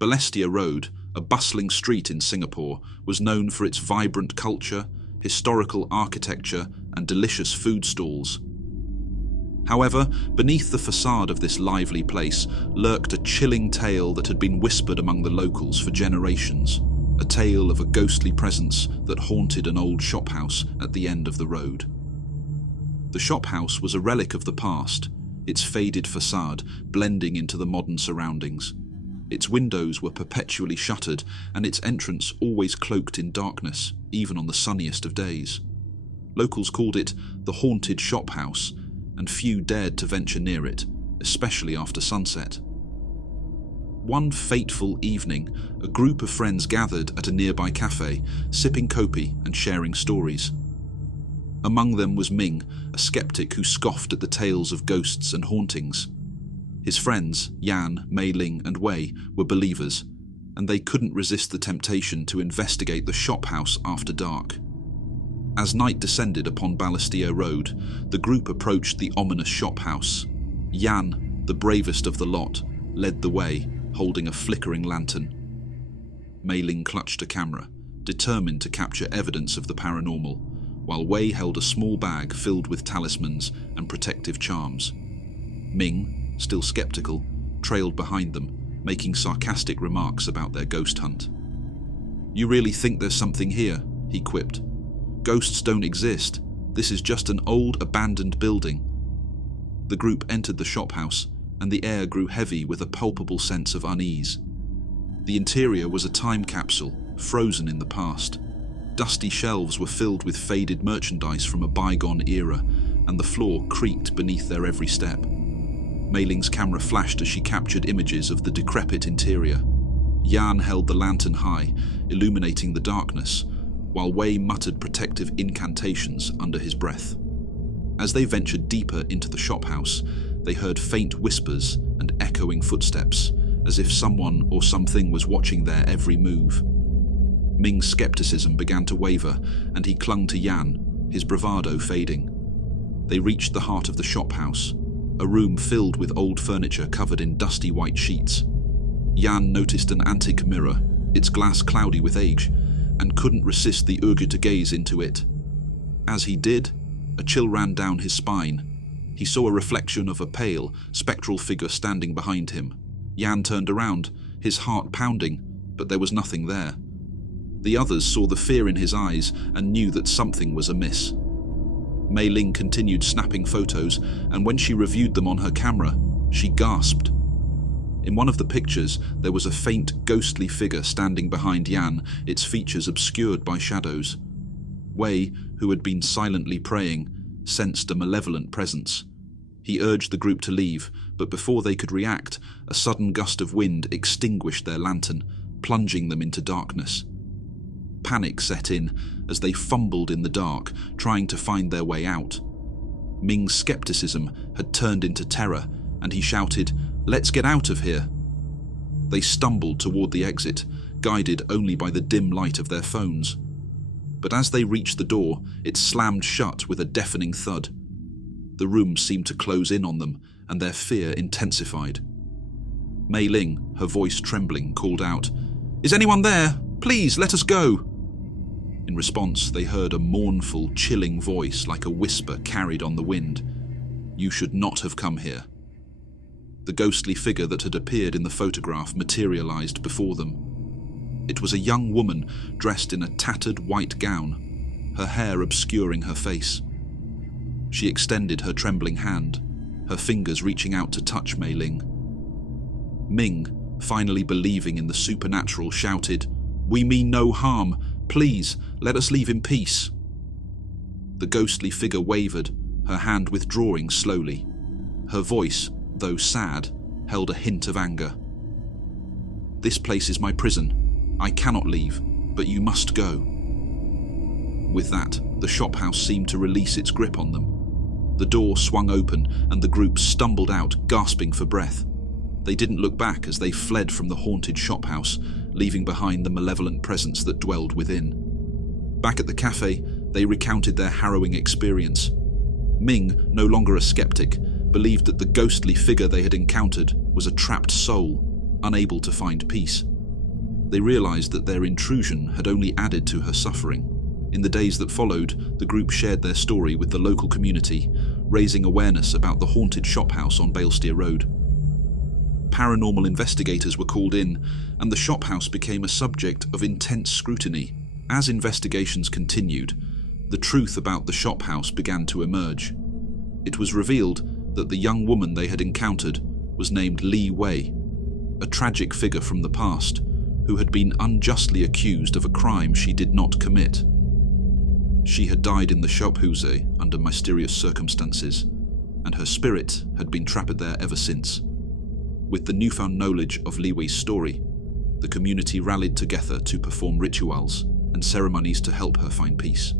Balestier Road, a bustling street in Singapore, was known for its vibrant culture, historical architecture, and delicious food stalls. However, beneath the facade of this lively place lurked a chilling tale that had been whispered among the locals for generations, a tale of a ghostly presence that haunted an old shophouse at the end of the road. The shophouse was a relic of the past, its faded facade blending into the modern surroundings. Its windows were perpetually shuttered, and its entrance always cloaked in darkness, even on the sunniest of days. Locals called it the haunted shophouse, and few dared to venture near it, especially after sunset. One fateful evening, a group of friends gathered at a nearby cafe, sipping kopi and sharing stories. Among them was Ming, a skeptic who scoffed at the tales of ghosts and hauntings. His friends, Yan, Mei Ling and Wei, were believers, and they couldn't resist the temptation to investigate the shophouse after dark. As night descended upon Balestier Road, the group approached the ominous shophouse. Yan, the bravest of the lot, led the way, holding a flickering lantern. Mei Ling clutched a camera, determined to capture evidence of the paranormal, while Wei held a small bag filled with talismans and protective charms. Ming, still skeptical, trailed behind them, making sarcastic remarks about their ghost hunt. "You really think there's something here?" he quipped. "Ghosts don't exist. This is just an old, abandoned building." The group entered the shophouse, and the air grew heavy with a palpable sense of unease. The interior was a time capsule, frozen in the past. Dusty shelves were filled with faded merchandise from a bygone era, and the floor creaked beneath their every step. Mei Ling's camera flashed as she captured images of the decrepit interior. Yan held the lantern high, illuminating the darkness, while Wei muttered protective incantations under his breath. As they ventured deeper into the shophouse, they heard faint whispers and echoing footsteps, as if someone or something was watching their every move. Ming's skepticism began to waver, and he clung to Yan, his bravado fading. They reached the heart of the shophouse, a room filled with old furniture covered in dusty white sheets. Yan noticed an antique mirror, its glass cloudy with age, and couldn't resist the urge to gaze into it. As he did, a chill ran down his spine. He saw a reflection of a pale, spectral figure standing behind him. Yan turned around, his heart pounding, but there was nothing there. The others saw the fear in his eyes and knew that something was amiss. Mei Ling continued snapping photos, and when she reviewed them on her camera, she gasped. In one of the pictures, there was a faint, ghostly figure standing behind Yan, its features obscured by shadows. Wei, who had been silently praying, sensed a malevolent presence. He urged the group to leave, but before they could react, a sudden gust of wind extinguished their lantern, plunging them into darkness. Panic set in as they fumbled in the dark, trying to find their way out. Ming's skepticism had turned into terror, and he shouted, "Let's get out of here!" They stumbled toward the exit, guided only by the dim light of their phones. But as they reached the door, it slammed shut with a deafening thud. The room seemed to close in on them, and their fear intensified. Mei Ling, her voice trembling, called out, "Is anyone there? Please, let us go!" In response, they heard a mournful, chilling voice like a whisper carried on the wind. "You should not have come here." The ghostly figure that had appeared in the photograph materialized before them. It was a young woman dressed in a tattered white gown, her hair obscuring her face. She extended her trembling hand, her fingers reaching out to touch Mei Ling. Ming, finally believing in the supernatural, shouted, "We mean no harm. Please, let us leave in peace." The ghostly figure wavered, her hand withdrawing slowly. Her voice, though sad, held a hint of anger. "This place is my prison. I cannot leave, but you must go." With that, the shophouse seemed to release its grip on them. The door swung open, and the group stumbled out, gasping for breath. They didn't look back as they fled from the haunted shophouse, leaving behind the malevolent presence that dwelled within. Back at the cafe, they recounted their harrowing experience. Ming, no longer a skeptic, believed that the ghostly figure they had encountered was a trapped soul, unable to find peace. They realized that their intrusion had only added to her suffering. In the days that followed, the group shared their story with the local community, raising awareness about the haunted shophouse on Balestier Road. Paranormal investigators were called in, and the shophouse became a subject of intense scrutiny. As investigations continued, the truth about the shophouse began to emerge. It was revealed that the young woman they had encountered was named Li Wei, a tragic figure from the past who had been unjustly accused of a crime she did not commit. She had died in the Shophouse under mysterious circumstances, and her spirit had been trapped there ever since. With the newfound knowledge of Li Wei's story, the community rallied together to perform rituals and ceremonies to help her find peace.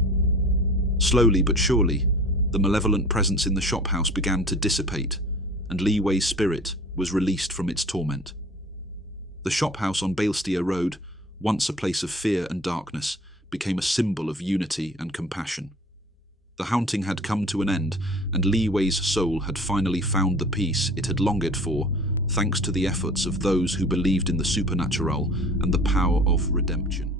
Slowly but surely, the malevolent presence in the shophouse began to dissipate, and Li Wei's spirit was released from its torment. The shophouse on Balestier Road, once a place of fear and darkness, became a symbol of unity and compassion. The haunting had come to an end, and Li Wei's soul had finally found the peace it had longed for, thanks to the efforts of those who believed in the supernatural and the power of redemption.